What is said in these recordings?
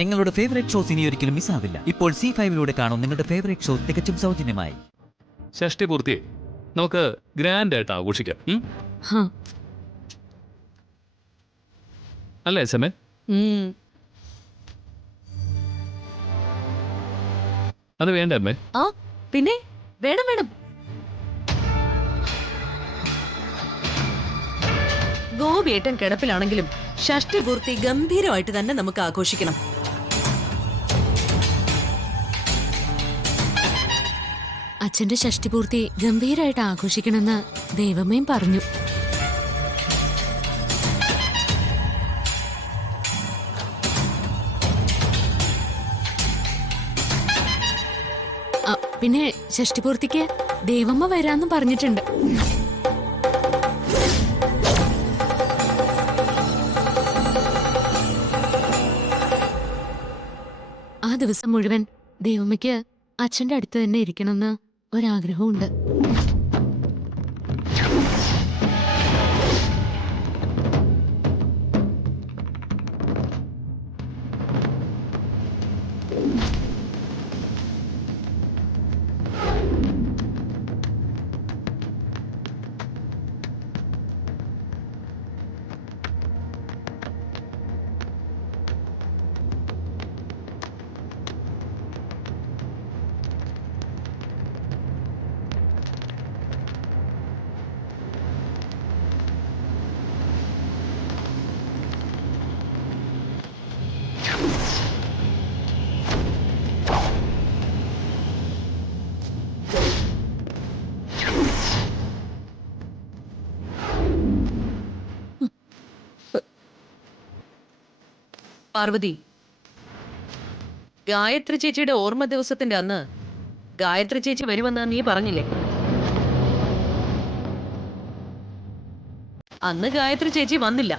നിങ്ങളുടെ favourite shows ഇനി ഒരിക്കലും മിസ്സാവില്ല. ഇപ്പോൾ C5-ലൂടെ കാണും നിങ്ങളുടെ ഫേവറേറ്റ് ഷോ തികച്ചും സൗജന്യമായി. ഷഷ്ടി പൂർത്തി നമുക്ക് ഗ്രാൻഡ് ആയിട്ട് ആഘോഷിക്കാം. അല്ലേ സമേ? അത് വേണ്ട അമ്മേ? ആ പിന്നെ വേണം വേണം. ഗോപിയേട്ടൻ കിടപ്പിലാണെങ്കിലും ഷഷ്ടി പൂർത്തി ഗംഭീരമായിട്ട് തന്നെ നമുക്ക് ആഘോഷിക്കണം. അച്ഛന്റെ ഷഷ്ടിപൂർത്തി ഗംഭീരമായിട്ട് ആഘോഷിക്കണമെന്ന് ദൈവമേം പറഞ്ഞു. പിന്നെ ഷഷ്ടിപൂർത്തിക്ക് ദേവമ്മ വരാന്നും പറഞ്ഞിട്ടുണ്ട്. ആ ദിവസം മുഴുവൻ ദേവമ്മയ്ക്ക് അച്ഛന്റെ അടുത്ത് തന്നെ ഇരിക്കണമെന്ന് ഒരാഗ്രഹമുണ്ട്. പാർവതി, ഗായത്രി ചേച്ചിയുടെ ഓർമ്മ ദിവസത്തിന്റെ അന്ന് ഗായത്രി ചേച്ചി വരുമെന്ന് നീ പറഞ്ഞില്ലേ? അന്ന് ഗായത്രി ചേച്ചി വന്നില്ല.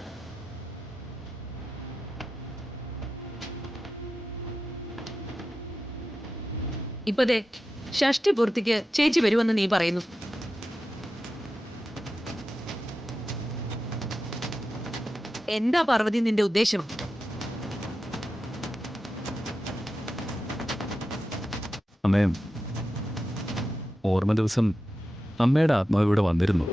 ഇപ്പതേ ഷഷ്ടി പൂർത്തിക്ക് ചേച്ചി വരുമെന്ന് നീ പറയുന്നു. എന്താ പാർവതി നിന്റെ ഉദ്ദേശം? അമ്മേ, ഓർമ്മ ദിവസം അമ്മയുടെ ആത്മാവ് ഇവിടെ വന്നിരുന്നു.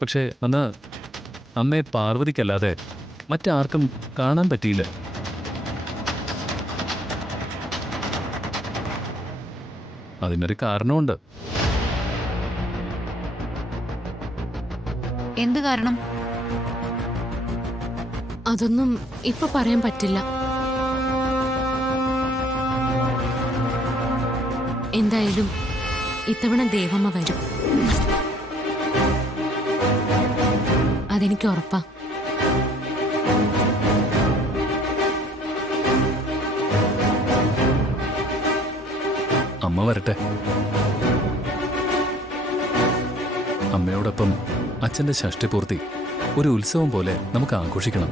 പക്ഷേ അന്ന് അമ്മയെ പാർവതിക്കല്ലാതെ മറ്റാർക്കും കാണാൻ പറ്റിയില്ല. അതിനൊരു കാരണമുണ്ട്. എന്ത് കാരണം? അതൊന്നും ഇപ്പൊ പറയാൻ പറ്റില്ല. എന്തായാലും ഇത്തവണ ദേവമ്മ വരും, അതെനിക്ക് ഉറപ്പാ. അമ്മ വരട്ടെ. അമ്മയോടൊപ്പം അച്ഛന്റെ ഷഷ്ടിപൂർത്തി ഒരു ഉത്സവം പോലെ നമുക്ക് ആഘോഷിക്കണം.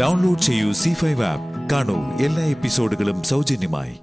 ഡൗൺലോഡ് ചെയ്യൂ C5 ആപ്പ്. കാണൂ എല്ലാ എപ്പിസോഡുകളും സൗജന്യമായി.